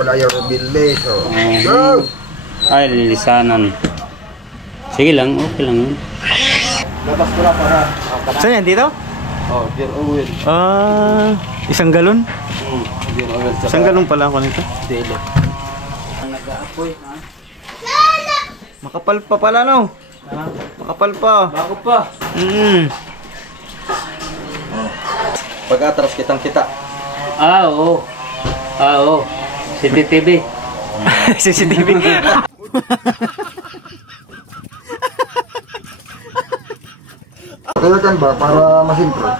pala yung bilis. Go! Ay, lilisanan. Sige lang, okay lang yun. Labas ko lang para... Saan yan? Dito? Oh, dear oil. Isang galon? Dear oil. Isang galon pala ako nito. Dilo. Ang nag-aapoy, ha? Makapal pa pala, no? Ha? Makapal pa. Bago pa. Pag-atras kitang-kita. Oo. Oo. CCTV. CCTV. Kaya kan ba? Para masimpro.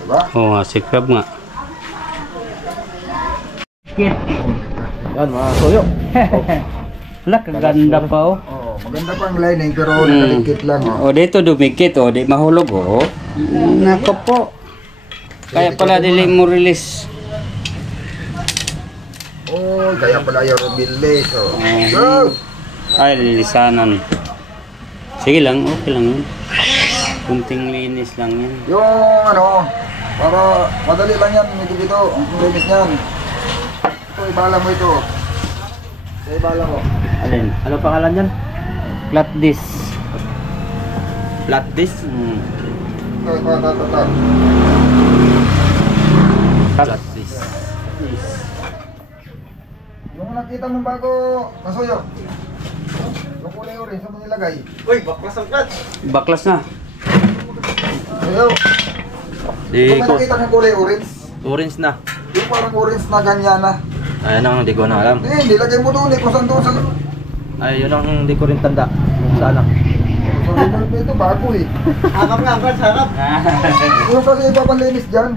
Diba? Oo nga, si Crab nga. Kit. Yan mga soyo. Wala, kaganda pa, oh. Oh, maganda pa ang lining pero nakalikit lang. O, dito dumikit, o. Di mahulog, o. Nako po. Kaya pala dili mo release. Oh, kaya pala yung bilis. Go! Ay, lilisanan. Sige lang, okay lang yun. Kunting linis lang yan. Yung ano, para madali lang yan, dito, ang linis niyan. Ito, ibala mo ito. Ito, ibala mo. Alin? Ano pangalan yan? Flat disc. Flat disc? Ito, ito. Flat disc. Yung nakita mong bago, kasuyo. Yung kulay orange, saan mo nilagay? Uy, baklas ang clutch. Baklas na. Ayaw. Kung may nakita ng kulay orange, Orange na. yung parang orange na ganyan na. Ayun ang hindi ko na alam. Hindi, nilagay mo doon kung saan doon sa... Ay, yun ang hindi ko rin tanda. Sana. So, ito bago eh. Harap nga, Brad, harap. Yung kasi ipapanlinis dyan.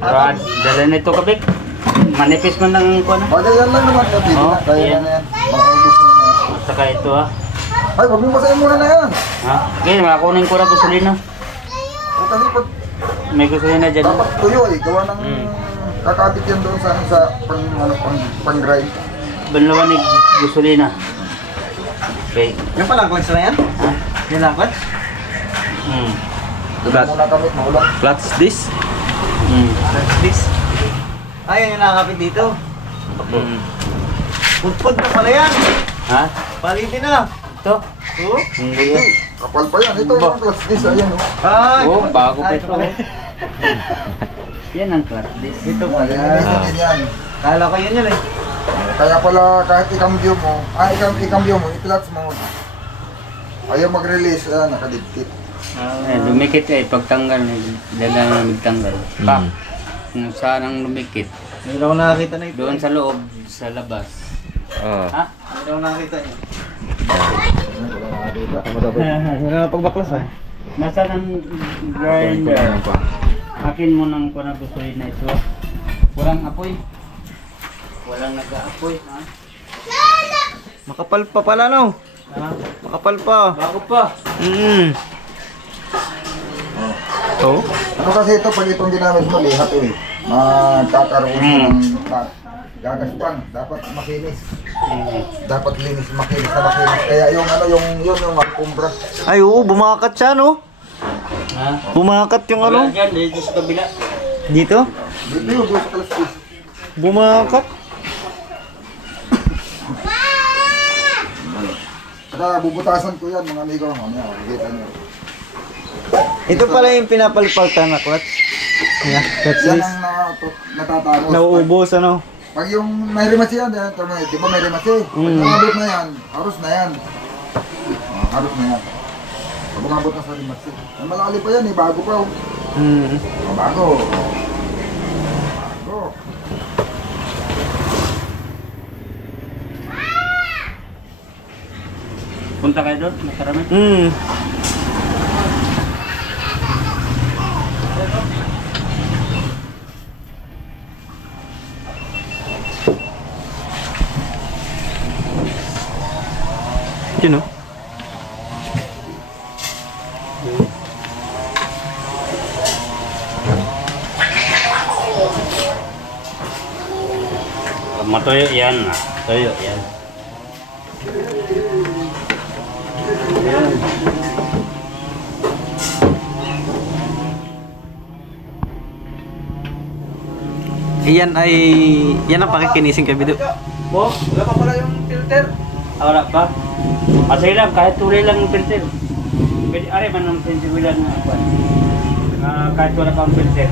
Rod, dala nito kabik. Manipis man lang ko na. Bagay yan lang naman. Kaya na yan. Makaubos na yan. Saka ito, ha. Ay, huwag mong basahin muna na yan. Ha? Okay, makakunin ko na gasolina. O, kasi pag May gasolina dyan. dapat tuyo eh. Gawa ng kakabit yan doon sa pang-grind. Banlawan ni gasolina. Okay. Yan pala ang clutch na yan? Ha? Yan ang clutch? Doon muna kami, maulap. Clutch disc? Clutch disc? Ay, yan yung nakakapit dito. Pudpud na pala yan. Ha? Palitin na. Ito? Oo? Hindi yan. Kapal pa yan. Ito yung clutch disc. Ayan o. Ay, Oo, bago pa ito. pala. Yan ang flat disc. Ito pala. Ayan, natin yan. Kala ko yun eh. Kaya pala kahit i-cambio mo, i-cambio mo, i-clutch mo. Ayaw mag-release, nakadikit. Lumikit eh, pagtanggal, dala na magtanggal. Pak! Kung saan ang lumikit. Hindi ako nakakita na ito. Doon sa loob, sa labas. Ha? Hindi ako nakakita niya. Wala na pagbaklas ah. Nasaan ang grinder? Akin mo nang kung nagustuhin na ito. Walang apoy. Walang nag-aapoy, ha? Makapal pa pala no? Ha? Makapal pa. Bago pa. Oh? Ano kasi ito, pag itong ginamit mo, lihat eh. Magkakaroon ng gagaspan. Dapat makinis. Dapat linis, makinis na makinis. Kaya yung ano, yung kumbra. Ay oo, bumakat siya no? Ha? Bumakat yung ano? Wala dyan, dito sa kabila. Dito? Dito yung doon sa kalastis. Bumakat? Saka bubutasan ko yan mga amigo. Mamaya, makikita nyo. Ito pala yung pinapalpaltan na clutch. Yeah, clutch Yan disc. ang natatapos. Nauubos ano? Pag yung may remasi yan, di ba may remasi? Pag umabot na yan, harus na yan. Harus na yan. Pag umabot na sa remasi. Ay, malali pa yan eh, bago pa. Bago. Bago. Punta kayo doon, makarami. Yun o. Matuyo yan, tuyo yan. Iyan ay... Yan ang pakikinising kay Bido. Po? Wala pa pala yung filter. Wala pa. Masaya lang, kahit tuloy lang yung filter. Pwede, are man ang sensitivilan na ako. Kahit wala pang filter.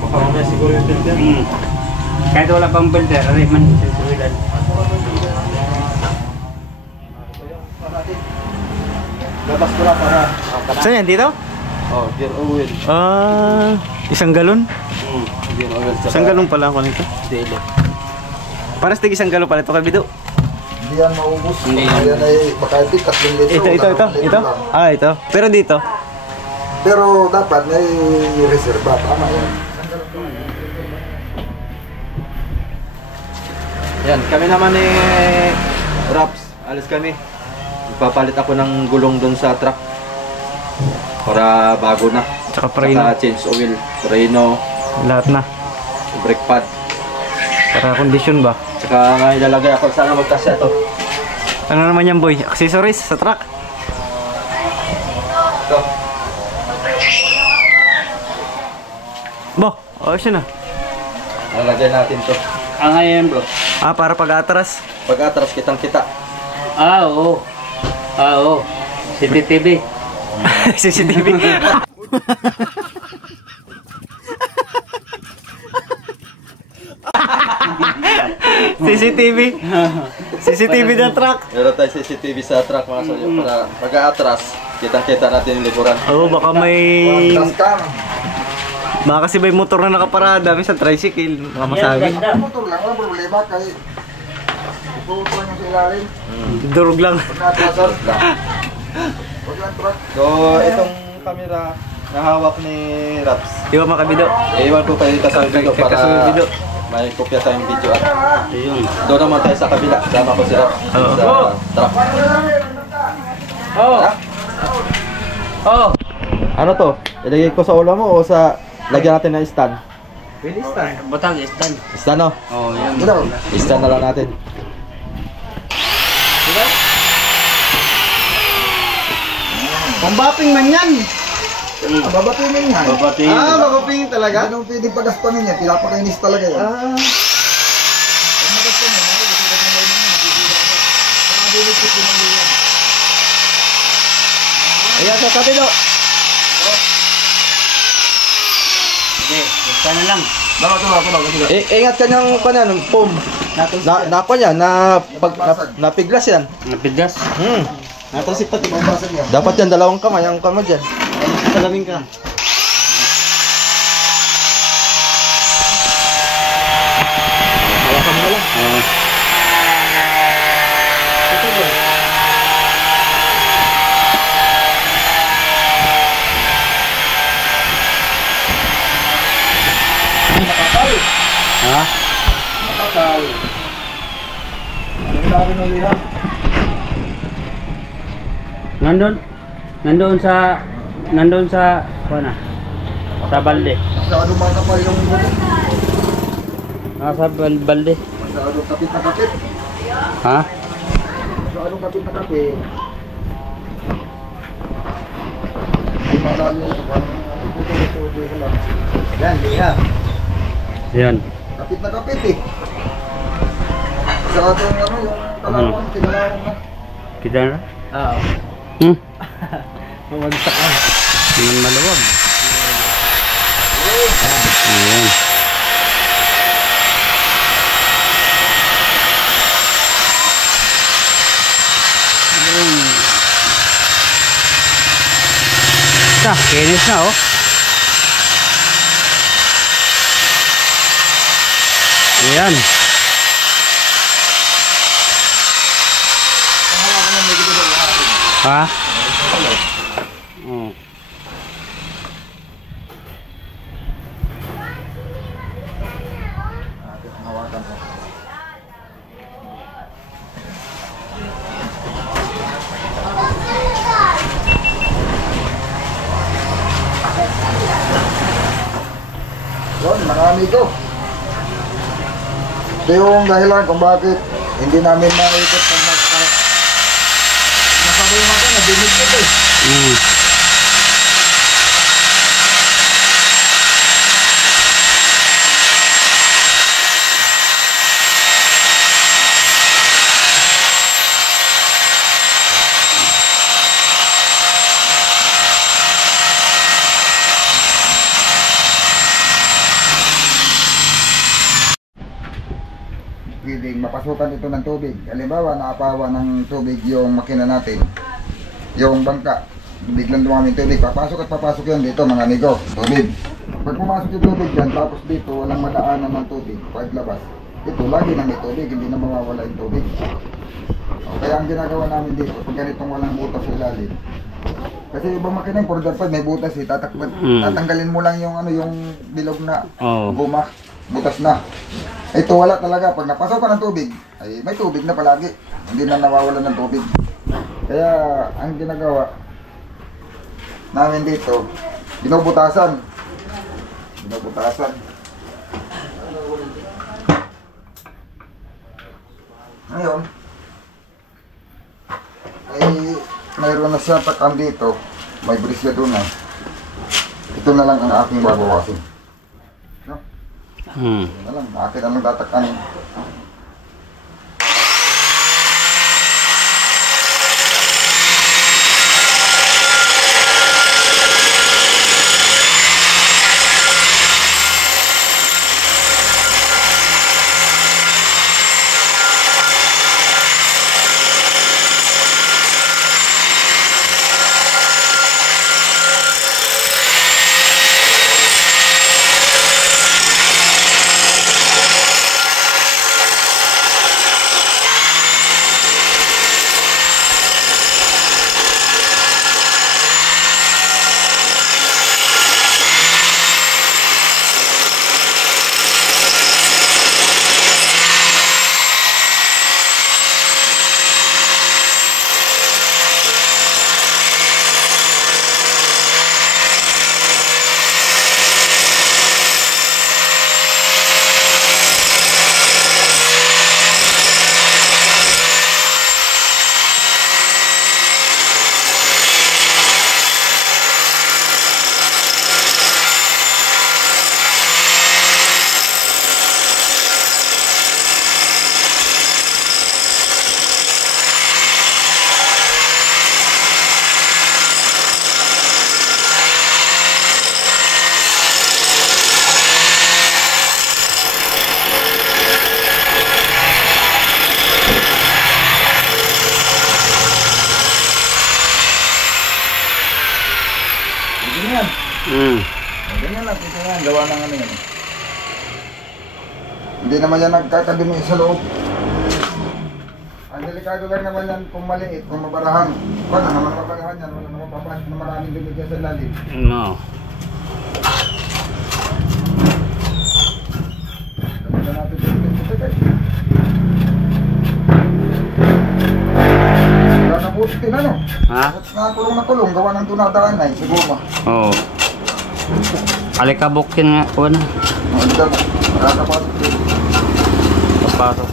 Baka mamaya siguro yung filter. Kahit wala pang filter, are man sensitivilan. Labas ko na para. Saan yan? Dito? Oh, gear oil. Isang galon? Gear oil. Isang galon pala ako nito. Dele. Paras tig isang galon pala ito kay Bido. Hindi yan maubos. Hindi. Yan ay baka ito 3 litro. Ito. Ito. Pero dito. Pero dapat may reserva. Tama yan. Yan, kami naman Raps, alis kami. Ipapalit ako ng gulong doon sa truck. Para bago na. Tsaka preno. Saka change oil, preno, Lahat na. brake pad. Para kondisyon ba? Tsaka nga ilalagay ako, sana magkasya to. Ano naman yan boy? Accessories sa truck? Ito. Bo, siya na. Lalagay natin to. Ngayon bro. Para pag-atras. Pag atras kitang kita. Oo. Oo. CCTV. CCTV. CCTV. CCTV ng truck. Meron tayo CCTV sa truck mga solyo. Para pag atras, kitang kita natin yung likuran. Baka may... Gas cam. Baka kasi may motor na nakaparada. Minsan tricycle. Baka masabi. Motor lang, wala problema kay ituto lang yung sa ilalim. Durog lang. Pagkatasan lang. Huwag lang truck. So, itong camera na hawak ni Raps. Iwan mga kabido. Iwan ko kayo dito sa video Kay kasunod para video. may kopya tayong video at Ayun. doon naman tayo sa kabila. Sama ko si Raps Oo. sa truck. Oh. Oh. Ano to? Ilagay ko sa ulo mo o sa lagyan natin ng stand? Butang stand. Stand no? Oh, yan. Ito. Stand na lang natin. Pambaping man yan. Babatuin mo yan. Babati. Babaping talaga? Hindi nung pwedeng pagaspanin yan. Pinapakainis talaga yan. Pag magaspan yan, gusto ko na ngayon yan. Nakabilis ko ng yan. Ayan sa kabilo. Sige, basta na lang. Dapat ito. Ingat ka niyang kanan, foam. Na ako yan, napiglas yan. Napigas. Natasip pati. Mabasag yan. Dapat yan, dalawang kamay, ang kamay dyan. Salamin ka. Hawakan mo lang. Ha? Nakakal. Ang dami ng liha. Nandun sa sa balde. Masyado mga kapal yung buto. Nasa balde. Masyado kapit na kapit. Ha? Masyado kapit na kapit. Hindi malalo yung kapal. Ito ko lang. Yan, liha. Yan. Kapit na kapit eh. Masyado yung yung talawang, tinalawang na. Kita na? Oo. Mamagsak ka. Tingnan maluwag. Ayan. Kinis na oh. Ayan. Ha? Oh. Hawakan mo. Yun, mga amigo. Ito yung dahilan kung bakit hindi namin maikot pag nasabi natin, binigkit eh. Pwedeng mapasukan ito ng tubig. Halimbawa, naapawa ng tubig yung makina natin. Yung bangka, biglang dumami yung tubig. Papasok at papasok yun dito mga amigo. Tubig. Pag pumasok yung tubig dyan, tapos dito walang madaanan ng tubig. Paglabas, ito lagi na may tubig, hindi na mawawala yung tubig. O, kaya ang ginagawa namin dito, pag ganitong walang butas sa ilalim. Kasi yung ibang makina yung 4x5 may butas eh. Tatanggalin mo lang yung ano, yung bilog na guma. Butas na. Ito wala talaga. Pag napasok ka ng tubig, ay may tubig na palagi. Hindi na nawawala ng tubig. Kaya ang ginagawa namin dito, binubutasan. Ngayon, ay mayroon na siya takam dito. May brisya doon na. Ito na lang ang aking babawasin. No? Ito na lang. Akin na lang tatakanin. Ganyan lang, ito yan, gawa ng ano yan. Hindi naman yan nagkakadumi sa loob. Ang delikado lang naman yan kung maliit, kung mabarahan. Wala naman mabarahan yan, wala naman papasok na maraming dumi dyan sa lalim. No. Ganda natin dito guys. Wala na buti din ano. Ha? Kulong na kulong, gawa ng tunadaan na sa goma. Oo. Alikabok yun nga. Wala. Ang ganda mo, nakakapasok dito. Papasok.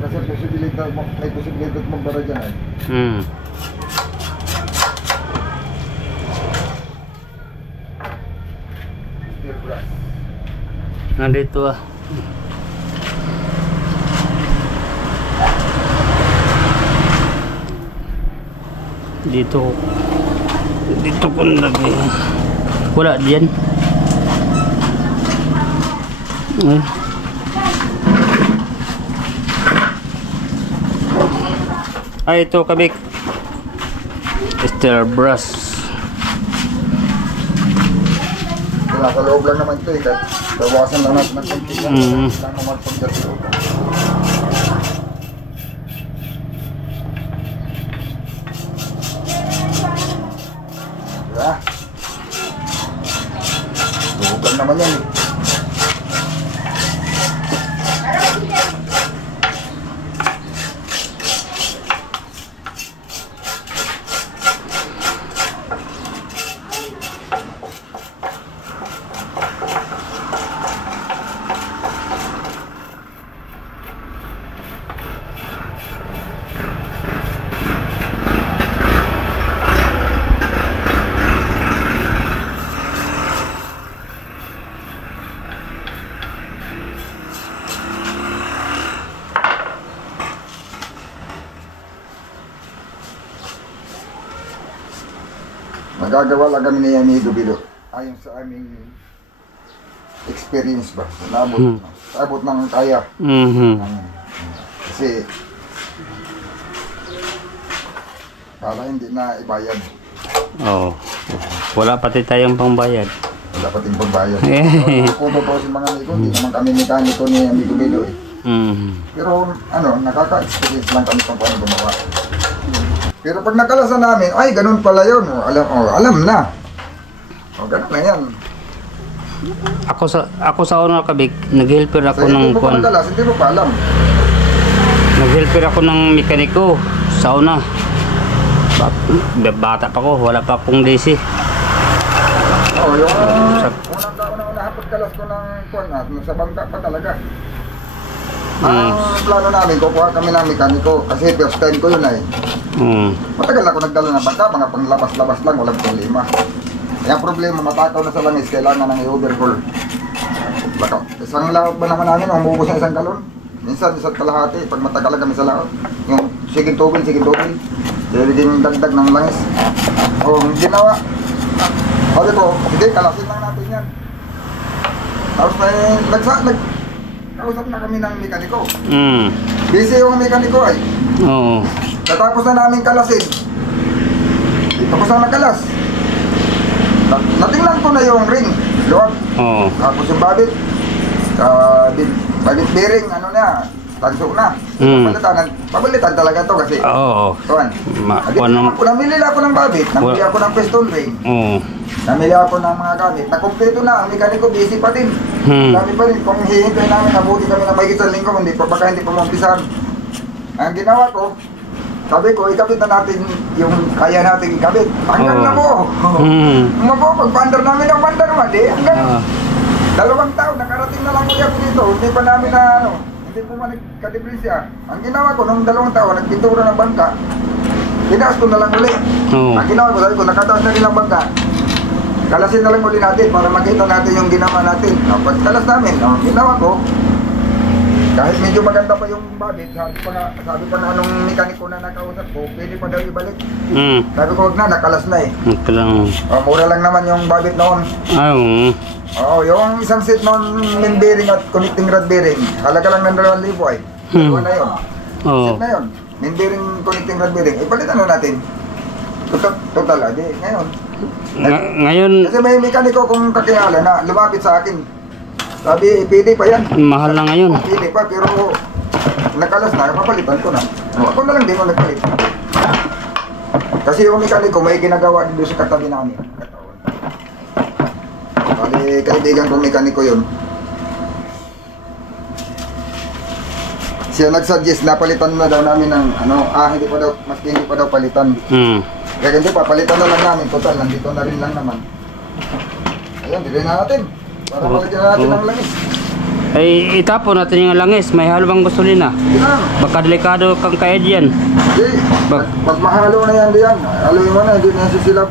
Kasi may posibilidad magbara dyan ay. Nandito ah. Dito ko nilagay. Wala diyan. Ay, ito kabik. Steel brass. Nasa loob lang naman ito eh. Bawasan lang natin ng konti lang. Lang naman pagdati loob. Diba? Loob lang naman yan eh. Magagawa lang kami ni Amigo Bido. Ayon sa aming experience ba? Naabot ng kaya. Kasi para hindi na ibayad. Oo. Wala pati tayong pangbayad. Wala pa ting pagbayad. Kung totoo si mga amigo, hindi naman kami mekaniko ni Amigo Bido eh. Pero nakaka-experience lang kami kung paano gumawa. Pero pag nakalasan namin, ay ganun pala yun. Alam na. Ganun na yan. Ako sa una kabig, nag-helper ako ng Hindi mo pa nakalas, hindi mo pa alam. Nag-helper ako ng mekaniko sa una. Bata pa ko, wala pa akong DC. Yung unang hapot kalas ko ng sa bangka pa talaga. Ang plano namin, kukuha kami ng mekaniko kasi first time ko yun ay. Matagal ako nagdala ng bangka, mga panglabas-labas lang, walang problema. Kaya problema, matakaw na sa langis, kailangan ng i-overhaul. Isang laot ba naman namin, umubos ng isang galon? Minsan, isang kalahati, pag matagalan kami sa laot. Yung sige tubig. Din dagdag ng langis. Ginawa. Sabi ko, sige, kalasin lang natin yan. Tapos nag-usap na kami ng mekaniko. Busy yung mekaniko ay. Oo. Natapos na namin kalasin. Tapos na nakalas. Natingnan ko na yung ring. Luwag. Oo. Tapos yung babit. Babit bearing, tanso na. Pabalitan talaga to kasi. Oo. Tuwan. Namili ako ng babit. Namili ako ng piston ring. Oo. Namili ako ng mga gamit. Nakumpleto na. Ang mekaniko busy pa din. Dami pa rin. Kung hihintay namin, nabuti kami na may isang linggo. Baka hindi pa maumpisahan. Ang ginawa ko, sabi ko, ikabit na natin yung kaya natin ikabit. Hanggang na po. Pag-bandar namin ang bandar man, hanggang 2 taon, nakarating na lang ko yan dito. Hindi pa namin hindi po man nagkadibrisya. Ang ginawa ko, nung 2 taon, nagpintura ng bangka, tinaas ko na lang uli. Ang ginawa ko, sabi ko, nakataas na rin ang bangka. Kalasin na lang uli natin para makita natin yung ginawa natin. Pagkalas namin, ginawa ko, kahit medyo maganda pa yung babit, sabi pa na anong mekaniko na nakausap ko, pwede pa daw ibalik. Sabi ko, wag na, nakalas na eh. Mura lang naman yung babit noon. Yung isang set noon, main bearing at connecting rod bearing, halaga lang ng 2,000 ay. Dalawa na yun. Set na yun. Main bearing, connecting rod bearing. Ipalitan na natin. Total, ngayon. Kasi may mekaniko kung kakilala na lumapit sa akin. Sabi, pwede pa yan. Mahal na ngayon. Pwede pa, pero nakalas na, papalitan ko na. Ako na lang din mo nagpalit. Kasi yung mekaniko may ginagawa dito sa katabi namin. Bali, kaibigan kong mekaniko yun. Siya nagsuggest na palitan na daw namin ng hindi pa daw palitan. Kaya hindi, papalitan na lang namin. Total, nandito na rin lang naman. Ayun, bilhin na natin. Para palitan natin ang langis. Ay, itapon natin yung langis. May halo bang gasolina? Baka delikado kang kaya diyan. Hindi, pag mahalo na yan diyan, haluin mo na, hindi na yan sisilap.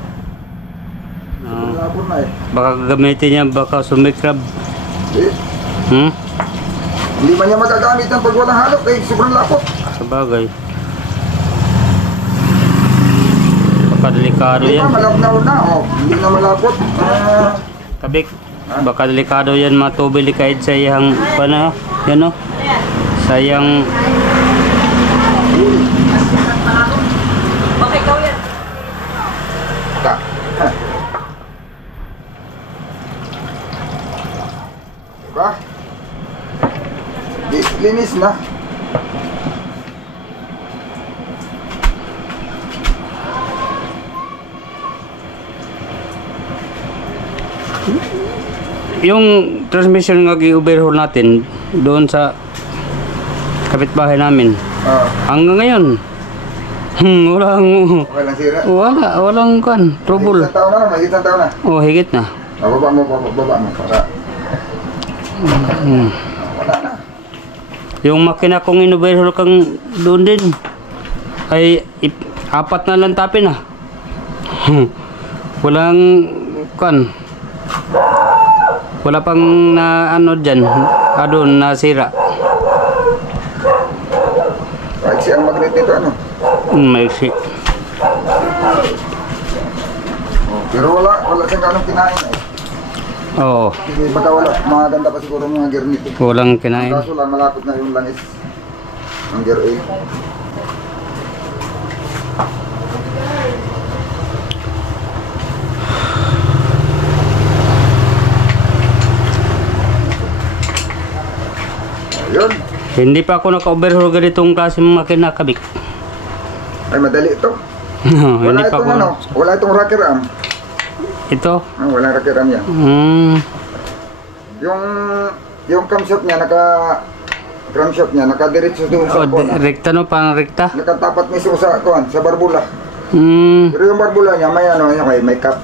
Baka gagamitin niya, baka sumikrab. Hindi man niya magagamit ng pag walang halo, kaya sobrang lapot. Sabagay. Baka delikado yan. Hindi malapnaw na, hindi na malapot. Kabik, baka delikado yan, matubili kahit sa iyang, yan sayang. Okay, ikaw yan. Diba? Linis na. Yung transmission nga gi-overhaul natin doon sa kapitbahay namin. Hanggang ngayon. Walang sira. Walang trouble. Isang taon na, may isang taon na. Higit na. Baba mo para. Wala na. Yung makina kong in-overhaul kang doon din ay 4 na lang tapin na. Walang wala pang dyan, doon nasira. Maiksi ang magnet nito, Maiksi. Pero wala siyang ganong kinain eh. Oo, Kasi baka wala, maganda pa siguro mga gear nito. kulang kinain. Kaso lang, malapit na yung langis. Ang gear A. Ayun. Hindi pa ako naka-overhaul ganitong klase ng makina, kabik. Ay, madali ito. Hindi pa ako. Wala itong rocker arm. Ito. Walang rocker arm yan. Yung camshaft niya, crankshaft niya, nakadiretso doon sa kuwan. Rekta no, parang rekta. Nakatapat mismo sa kuwan, sa barbula. Hmm. Pero yung barbula niya, may ano, may cap.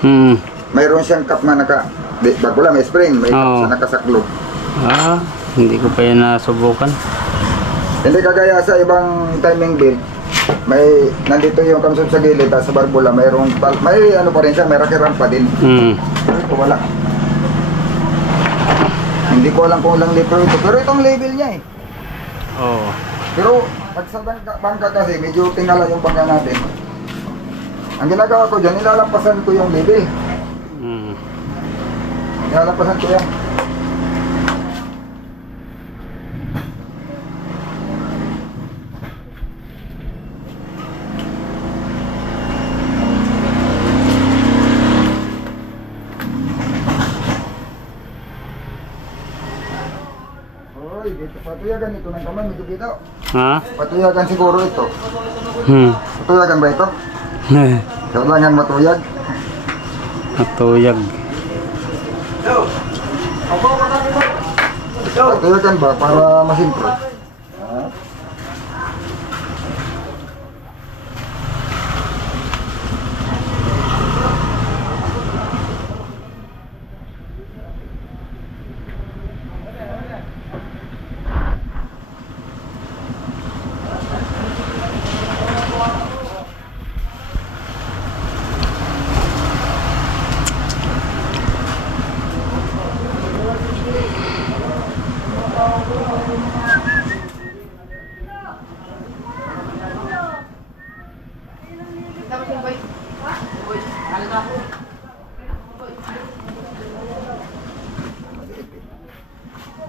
Hmm. Mayroon siyang cap na barbula, may spring, may cap Oo. sa nakasaklo. Ah, hindi ko pa yan nasubukan. Hindi kagaya sa ibang timing belt. Nandito yung camshaft sa gilid, tapos sa barbula, may ano pa rin siya, may rocker arm pa din. Hmm. Ito wala. Hindi ko alam kung ilang litro ito, pero itong label niya eh. Oo. Pero pag sa bangka kasi, medyo tingala yung bangka natin. Ang ginagawa ko dyan, nilalampasan ko yung label. Hmm. Nilalampasan ko yan. Oy, dito patuyagan ito ng kamay, medyo bitaw. Ha? Patuyagan siguro ito. Hmm. Patuyagan ba ito? Kailangan matuyag. Natuyag. Patuyagan ba para masimpro?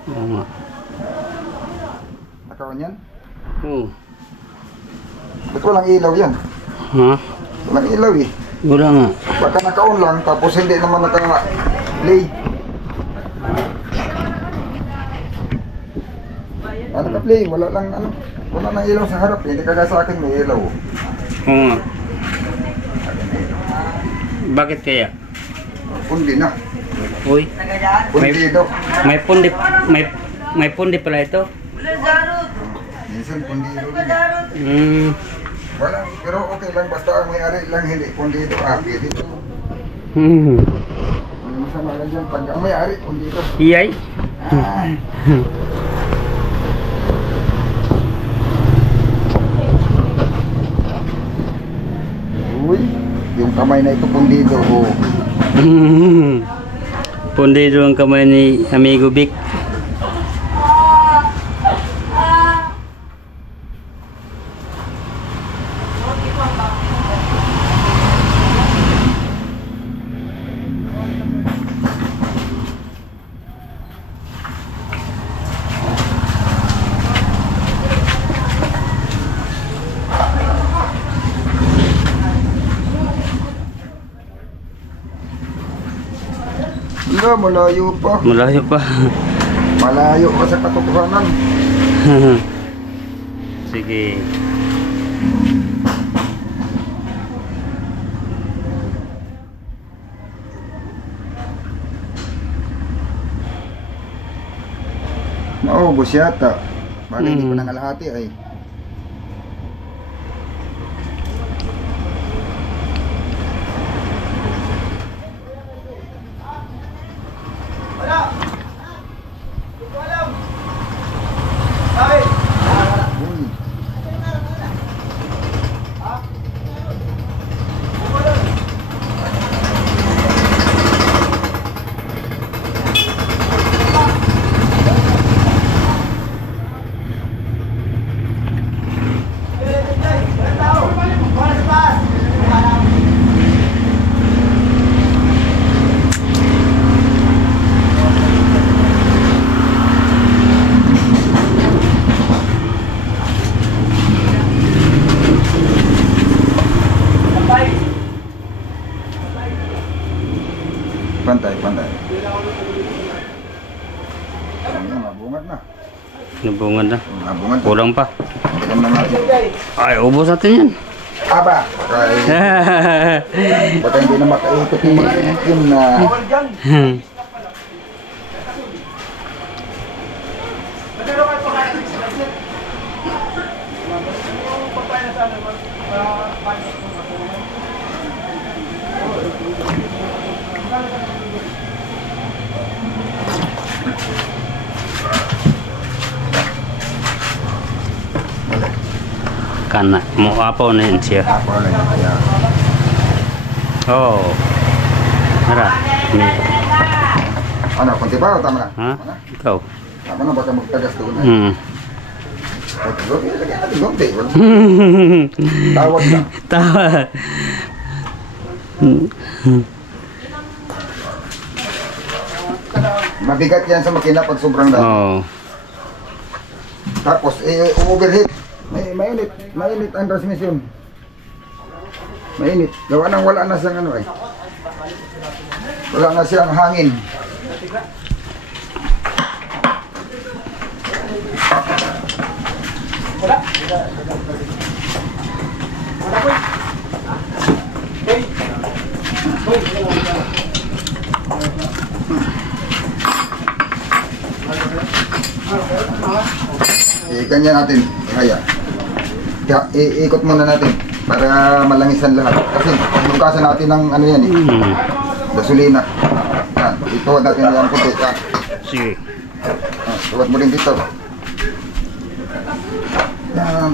Oo nga. Nakawan yan? Oo. Ba't walang ilaw yan? Ha? Walang ilaw eh. Wala nga. Baka naka-on lang tapos hindi naman naka-play. Naka-play, wala lang ano. Wala nang ilaw sa harap, hindi kagaya sa akin may ilaw. Oo nga. Bakit kaya? Pundi na. Uy, Pundido. may pundi pala ito. Minsan pundido din. Wala, pero okay lang basta ang may-ari lang hindi pundido. Pwede ito. Hindi masama lang dyan. Pag ang may-ari pundido. Iyay. Uy, yung kamay na ito pundido. Oh. Pundido ang kamay ni Amigo Vic. Wala, malayo pa. Malayo pa. Malayo pa sa katotohanan. Sige. Naubos yata. Bakit hindi pa nangalahati ay. Uy. bungad na. Abungan. Kulang pa. Tignan na natin. Ay, ubos natin yan. Aba! Baka hindi na makaikot yung mag-ikim na... Kana, mo apaw na yun siya. Ako na yun. Kaya... Oh. Mara. Ano, konti ba? Tama na? Ha? Tama na? Ikaw. Tama na, baka magtagas doon. Hmm. Lagyan natin konti. Tawag lang. Tawa. Mabigat yan sa makina pag sobrang dami. Oh. Tapos, overheat. Mainit ang transmission. Mainit. Gawa nang wala na siyang ano eh. Wala na siyang hangin. Ganyan natin, kaya. Kaya iikot muna natin para malangisan lahat. Kasi bukasan natin ng ano yan eh. Gasolina. Yan, ituwad natin yan puti. Yan. Sige. Tuwad mo rin dito. Yan.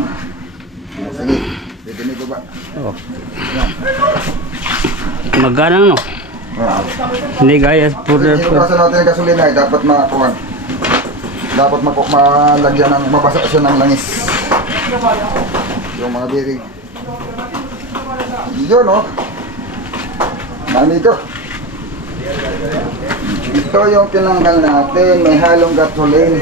Sige, dito na baba. Oh. Yan. Magana no? Yan. Hindi gaya puro. Inukasan natin ng gasolina eh, dapat makakuhan. Dapat malagyan ng mabasa siya ng langis. Yung mga bearing. Yun o. Nami ito. Ito yung tinanggal natin. May halong gasoline.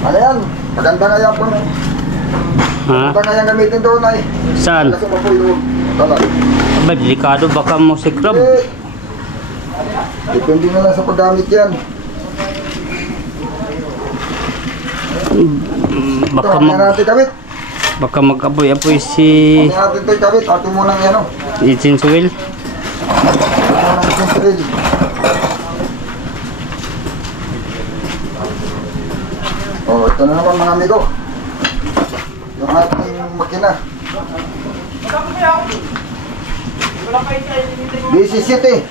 Ano yan? Maganda nga yan po. Ha? Maganda nga yan gamitin doon ay. Saan? Kasi mapoy doon. Tala. Abay, delikado baka mo si Crab. Depende na lang sa paggamit yan. Baka Ito, natin kabit. baka mag-apoy-apoy si Natin ito kabit. Atin mo nang yan o. Itchin Suwil. Atin mo nang sentril. Oh, ito na naman mga amigo. Yung ating makina. DC City.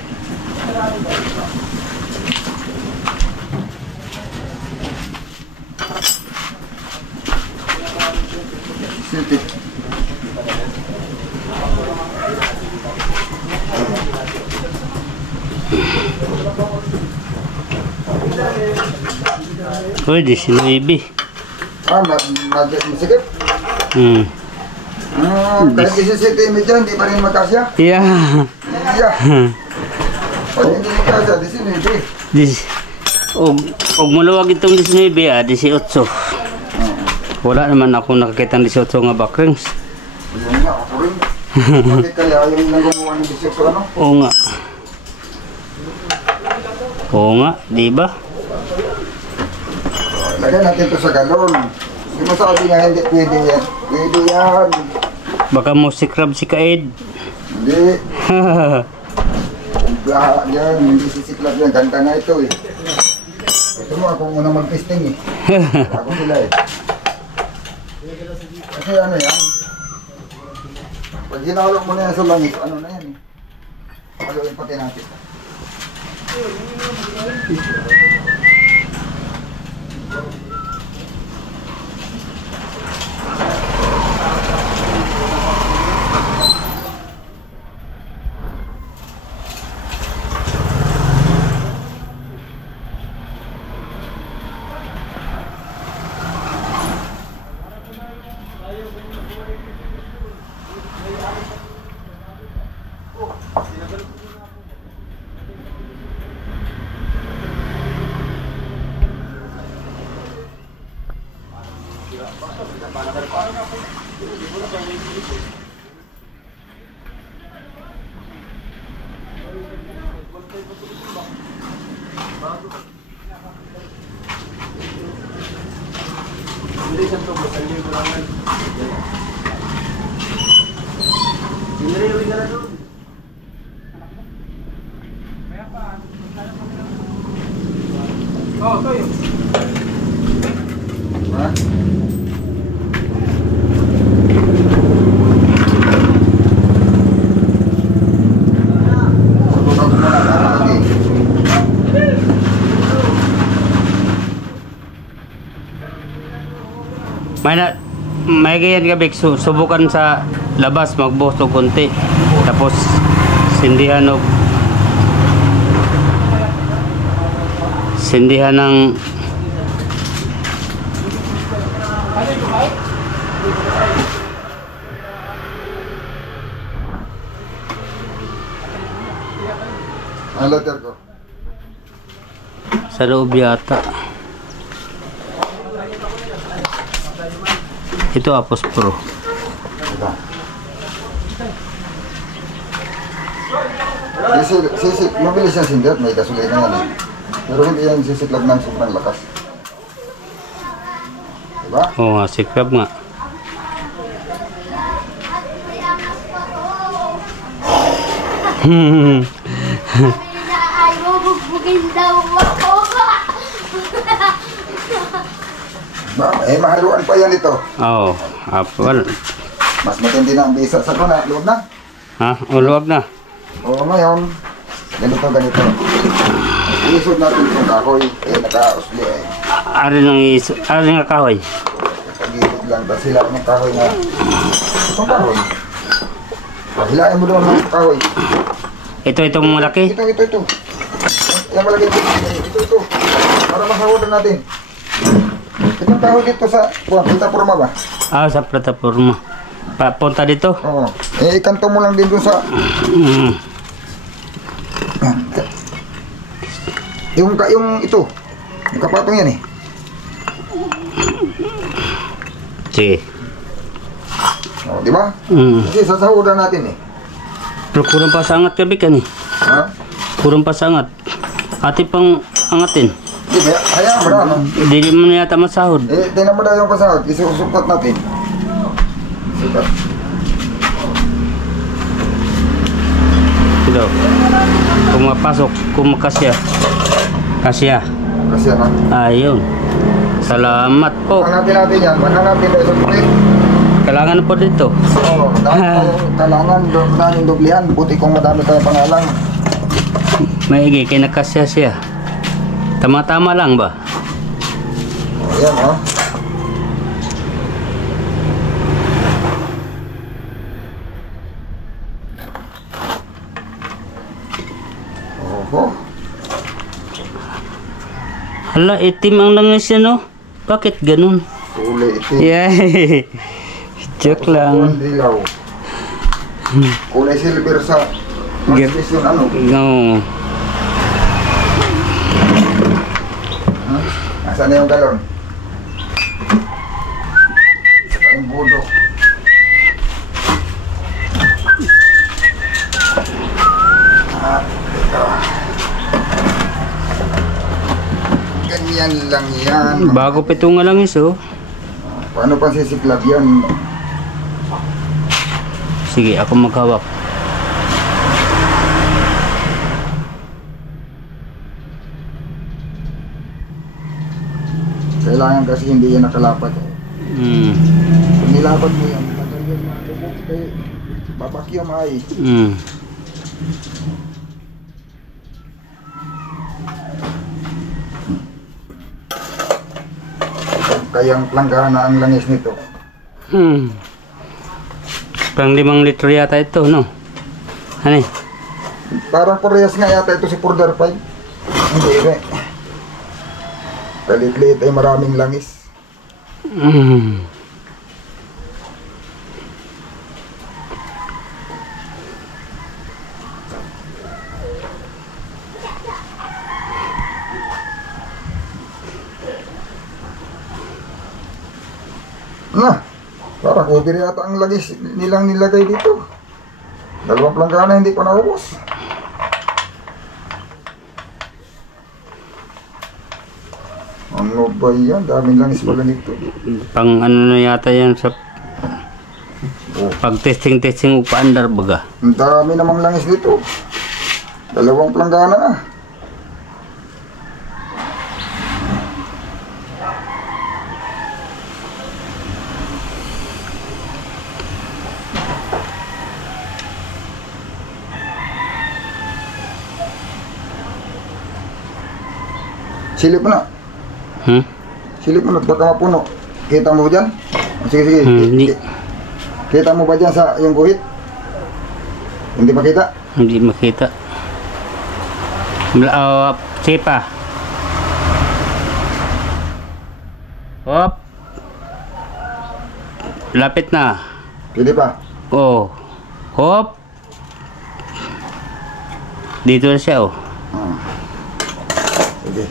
City. Pwede, si Nuibi. Masikip. Kahit DC City medyo hindi pa rin magkasya. Yeah. Yeah. Pag hindi magkasya, DC City. Og maluwag itong 19 18. Wala naman ako nakakita ng 18 nga backrings. Ayun nga, ako rin. Bakit kaya yung nagumuha ng bisip ko ano? Oo nga. Oo nga, di ba? Lagyan natin ito sa galon. Hindi mo sabi nga hindi pwede yan. Pwede yan. Baka mo si Crab si Kaed. Hindi. Lahat yan. Hindi sisiklab yan. Ganda nga ito eh. Ito mo ako unang mag-testing eh. Ako sila eh. Kasi ano yan. Pag hinalo mo na yan sa langit, ano na yan eh. Haluin pati natin. Ha? Subukan ko muna lagi. May ganyan gabi, subukan sa labas magbuhos og konti. Tapos sindihan ng Ang letter ko. sa loob yata. Ito Apos Pro. Ito. Mabilis yan sindihat, may gasolina yan eh. Pero hindi yan sisiklag ng sobrang lakas. Diba? Oo nga, sikrab nga. Ay, bubugbugin daw ako. Mahaluan pa yan ito. Oo, apal. Mas matindi na ang bisa sa kuna. Luwag na. Ha? Uluwag na. Oo, ngayon. Ganito. Isod natin itong kahoy. Naka-usli eh. Ari nga kahoy. Pag-ibig lang. Tapos hilain ng kahoy na. Itong kahoy. Hilain mo doon ng kahoy. Itong malaki. Ito. Yan malaki ito. Para masawadan natin. Itong kahoy dito sa plataforma ba? Sa plataforma. Papunta dito. Oo. Ikanto mo lang din doon sa... Yung ito. Yung kapatong yan eh. Sige. O, di ba? Kasi sasawadan natin eh. Pero kurang pasangat gabi ka ni. Ha? Kurang pasangat. Ati pang angatin. Di ba? Hayaan mo na, no? Hindi mo na yata masahod. Tingnan mo na yung pasahod. Isusupot natin. Sukat. Ito. Kung mapasok, kung makasya. Kasya. Kasi ano? Ayun. Salamat po. Hanapin natin yan. Hanapin tayo sa puti. Kailangan po dito. Oo. Kailangan daming dublihan. Buti kung madami tayong pangalang. Maigi, kaya nakasya siya. Tama-tama lang ba? O, yan o. Oho. Hala, itim ang langis yan, no? Bakit ganun? Kulay itim. Yeah. Joke lang. Kulay dilaw. Kulay silver sa mas yun ano. No. Nasaan na yung galon? Saka yung budo. Ito. Ganyan lang yan. Bago pitong nga langis, oh. Paano pa sisiklab yan? Sige, ako maghawak. Kailangan kasi hindi yan nakalapat. Kung nilapat mo yan, tatanggal na lubog kay babakyam ay. Kayang planggana ang langis nito. Pang 5 litro yata ito, no? Ano eh? Parang parehas nga yata ito si Porter 5. Hindi eh. Kalit-liit ay maraming langis. Parang over yata ang langis nilang nilagay dito. 2 planggana hindi pa naubos. Ano ba yan? Daming langis pala nito. Pang ano na yata yan sa Oh. pag testing upaandar baga. Ang dami namang langis dito. 2 planggana na. Silip mo na. Silip mo na, baka mapuno. Kita mo ba dyan? Sige, sige. Hindi. Kita mo ba dyan sa yung guhit? Hindi makita? Hindi makita. Sipa. Hop. Lapit na. Pwede pa? Oh. Hop. Dito na siya oh. Sige.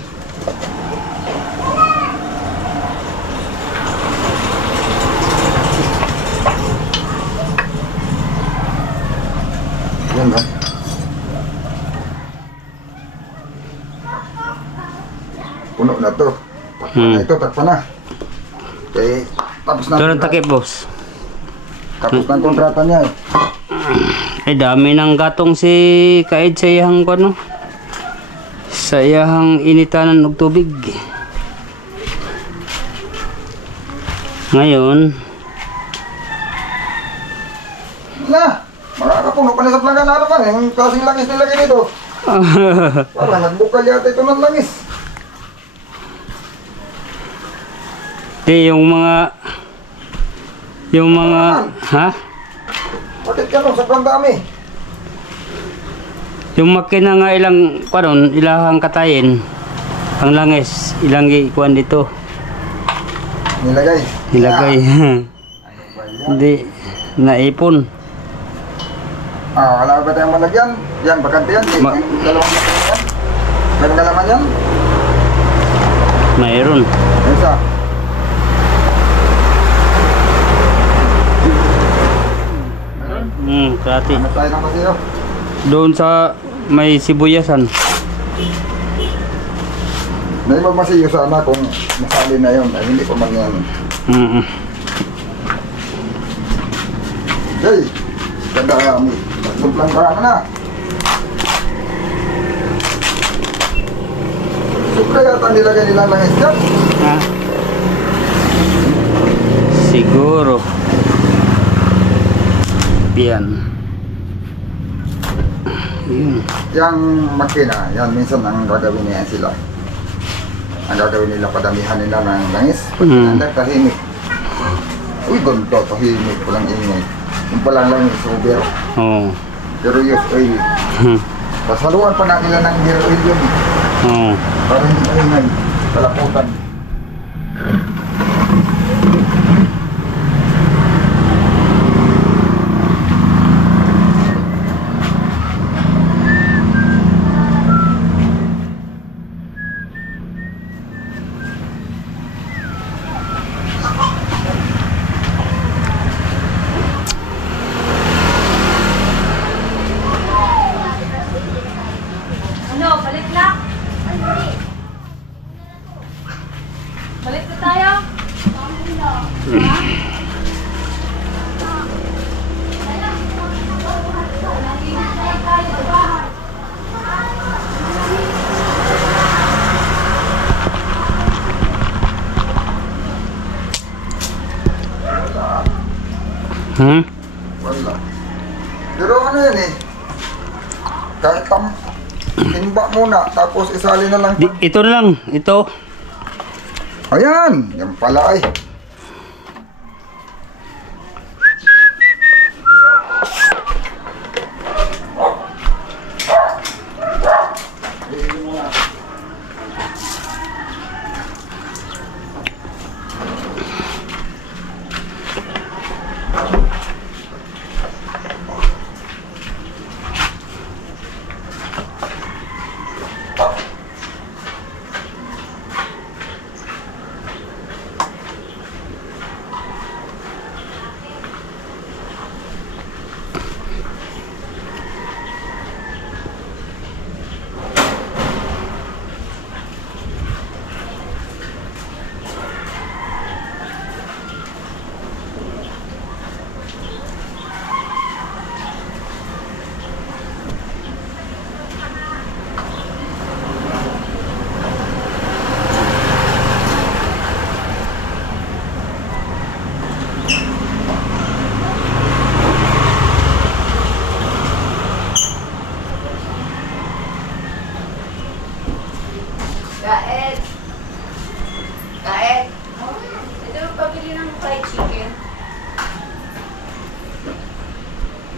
Yan ba? Puno na to. Takpan na ito, takpan na. Okay, tapos na. Ito ng takip boss. Tapos na ang kontrata niya eh. Ay dami ng gatong si Kaid sa iyahang ano. Sa iyahang initanan og tubig. Ngayon, Na! Makakapuno pa na sa planggana naman eh. Yung klaseng langis nilagay dito. Parang nagbukal yata ito ng langis. di yung mga ha? Bakit ganun? Sobrang dami. Yung makina nga ilang karon ilahang katayin ang langis ilang ikuan dito Nilagay. nilagay. Hindi naipon. Ah, wala ba tayong malagyan? Yan, bakante yan. Yung dalawang bakante yan. Meron ka laman yan? Mayroon. Yung isa. Kati. Ano tayo ng masiyo? Doon sa may sibuyasan. Naibag masiyo sana kung masali na yun. Ay, hindi pa man yan. Hey! Ganda kami. Sumplang ka na. Supra yata nilagay nilang langis dyan. Ha? Siguro. Yan. Yun. Yang makina, yan minsan ang gagawin niya sila. Ang gagawin nila, padamihan nila ng langis. Pagkakanda, tahimik. Uy, ganito, tahimik, walang ingay. Yung palang langis, over. Oo. Pero use oil. Tapos haluan pa na nila ng hair oil yun. Oo. Para hindi ingay, palaputan. Ano, balik na? Balik na tayo? Wala. Pero ano yan eh. Kahit timba muna, tapos isali na lang. Ito na lang. Ito. Ayan! Yan pala ay. Kaed. Kaed. Ito yung pabili ng fried chicken.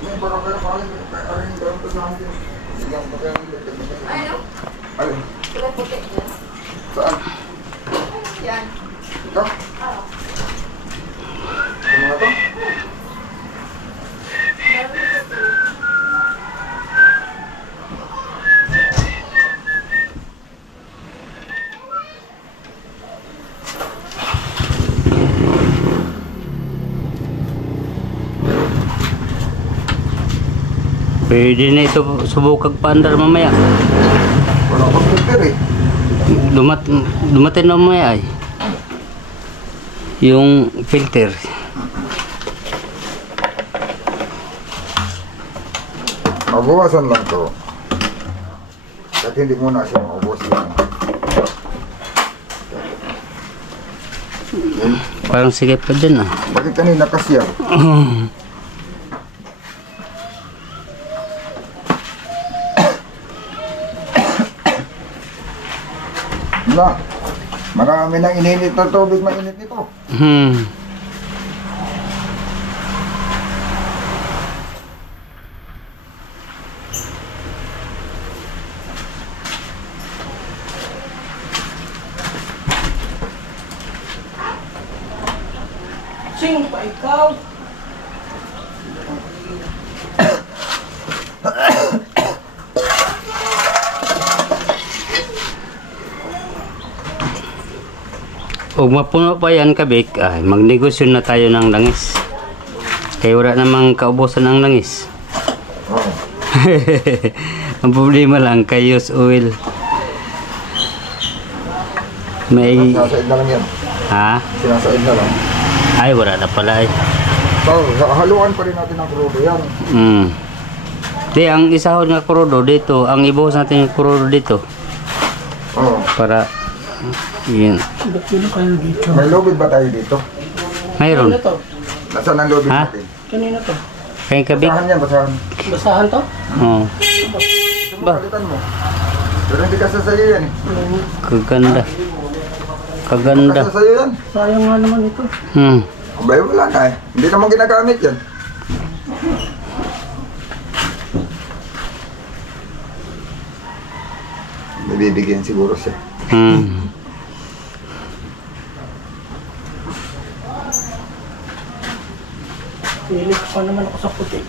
May parang kaya paling aring dalam to sa akin. Sige, magkano Ano? Alin? Kulay puti dyan. Saan? Yan. Ito? Ah. Ano nga to? Pwede na ito subukag paandar mamaya. Wala akong filter eh. Dumating na mamaya ay. Yung filter. Mabawasan lang to. At hindi muna siya maubos lang. Parang sige pa dyan ah. Bakit kanina kasi yan? Na, marami nang ininit na tubig, mainit ito. Sino pa ikaw? Huwag mapuno pa yan kabik, ay magnegosyo na tayo ng langis. Kaya wala namang kaubusan ng langis. Oh. Ang problema lang kay use oil. May Sinasaid na lang yan. ha? Sinasaid na lang. Ay wala na pala ay. So, haluan pa rin natin ang krudo yan. Di ang isahod nga krudo dito, ang ibuhos natin yung krudo dito Oh. para yun. Ba't yun kayo dito? May lubid ba tayo dito? Mayroon. Kanina to? Nasaan ang lubid Ha? natin? Kanina to? Kaya kabik. Basahan yan, basahan. Basahan to? Oh, Ba? Palitan mo. Pero hindi ka sasayo yan. kaganda. Kaganda. Sasayo yan. Sayang nga naman ito. Abay, wala na eh. Hindi naman ginagamit yan. May bibigyan siguro siya. Pilit pa naman ako sa puti.